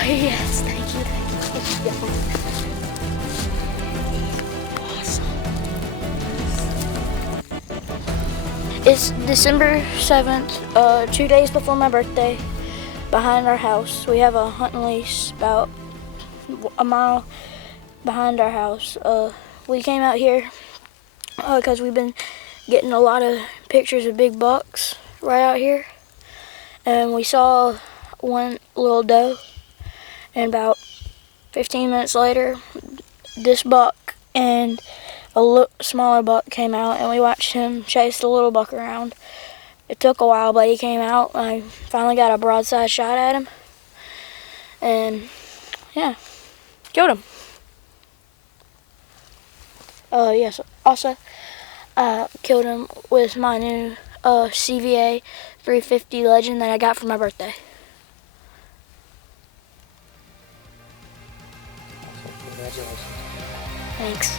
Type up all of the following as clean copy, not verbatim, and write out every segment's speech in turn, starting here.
Oh, yes, thank you. Awesome. It's December 7th, 2 days before my birthday. Behind our house, we have a hunting lease about a mile behind our house. We came out here because we've been getting a lot of pictures of big bucks right out here, and we saw one little doe, and about 15 minutes later this buck and a smaller buck came out, and we watched him chase the little buck around. It took a while, but he came out, and I finally got a broadside shot at him, and yeah, killed him. Yes, also killed him with my new CVA 350 Legend that I got for my birthday. Congratulations. Thanks.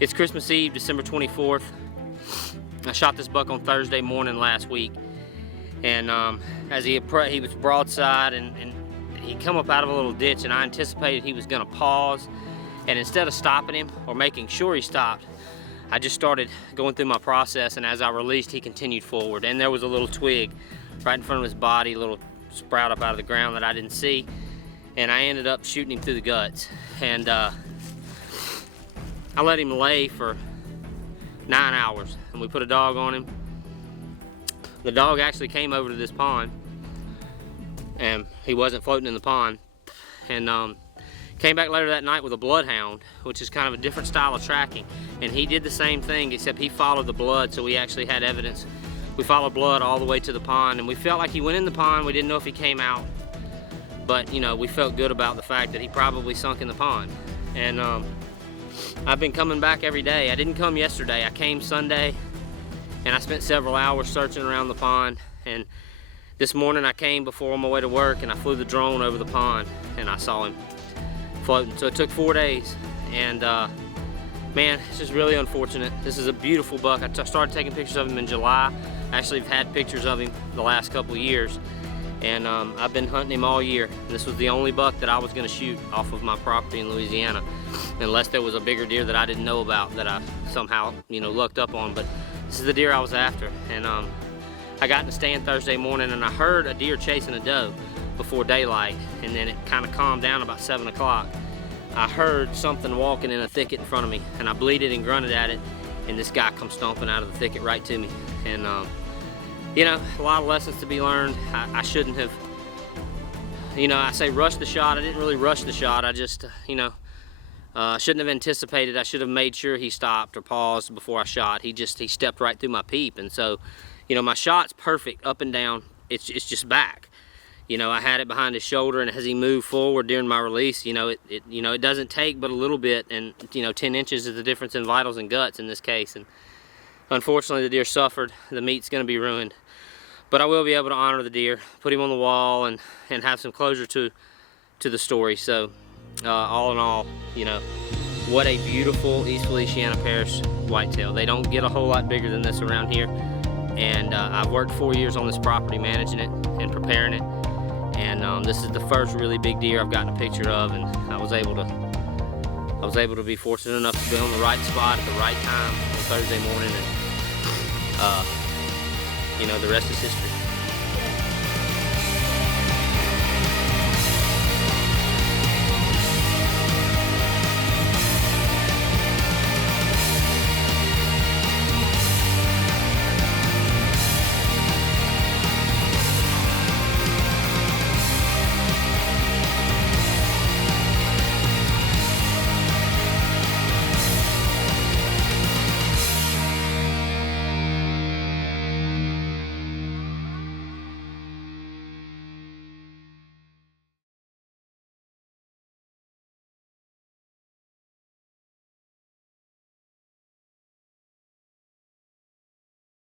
It's Christmas Eve, December 24th. I shot this buck on Thursday morning last week, and as he was broadside, and he come up out of a little ditch, and I anticipated he was gonna pause, and instead of stopping him or making sure he stopped, I just started going through my process, and as I released, he continued forward, and there was a little twig right in front of his body, a little sprout up out of the ground that I didn't see, and I ended up shooting him through the guts. And I let him lay for 9 hours, and we put a dog on him. The dog actually came over to this pond, and he wasn't floating in the pond, and came back later that night with a bloodhound, which is kind of a different style of tracking, and he did the same thing, except he followed the blood, so we actually had evidence. We followed blood all the way to the pond, and we felt like he went in the pond. We didn't know if he came out, but you know, we felt good about the fact that he probably sunk in the pond. And I've been coming back every day. I didn't come yesterday. I came Sunday, and I spent several hours searching around the pond. And this morning I came before on my way to work, and I flew the drone over the pond, and I saw him floating. So it took 4 days, and man, it's just really unfortunate. This is a beautiful buck. I started taking pictures of him in July. Actually, I've had pictures of him the last couple of years, and I've been hunting him all year. This was the only buck that I was gonna shoot off of my property in Louisiana, unless there was a bigger deer that I didn't know about that I somehow, you know, lucked up on. But this is the deer I was after. And I got in the stand Thursday morning, and I heard a deer chasing a doe before daylight, and then it kind of calmed down about 7 o'clock. I heard something walking in a thicket in front of me, and I bleated and grunted at it, and this guy comes stomping out of the thicket right to me. And you know, a lot of lessons to be learned. I shouldn't have, you know, I say rush the shot. I didn't really rush the shot. I just, you know, shouldn't have anticipated. I should have made sure he stopped or paused before I shot. He stepped right through my peep. And so, you know, my shot's perfect up and down. It's just back. You know, I had it behind his shoulder, and as he moved forward during my release, you know, it doesn't take but a little bit, and you know, 10 inches is the difference in vitals and guts in this case. And unfortunately, the deer suffered. The meat's going to be ruined, but I will be able to honor the deer, put him on the wall, and have some closure to the story. So, all in all, you know, what a beautiful East Feliciana Parish whitetail. They don't get a whole lot bigger than this around here, And I've worked 4 years on this property, managing it and preparing it. And this is the first really big deer I've gotten a picture of, and I was able to be fortunate enough to be on the right spot at the right time on Thursday morning, and you know, the rest is history.